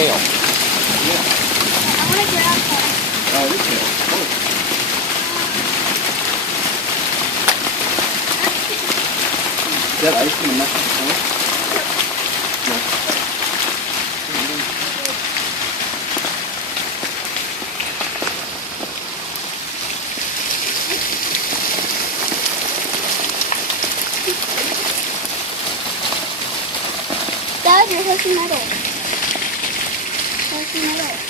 tail. Yeah. I want to grab that. Oh, this tail. Oh. Is that ice cream enough for the Dad, you're touching metal. Touching metal.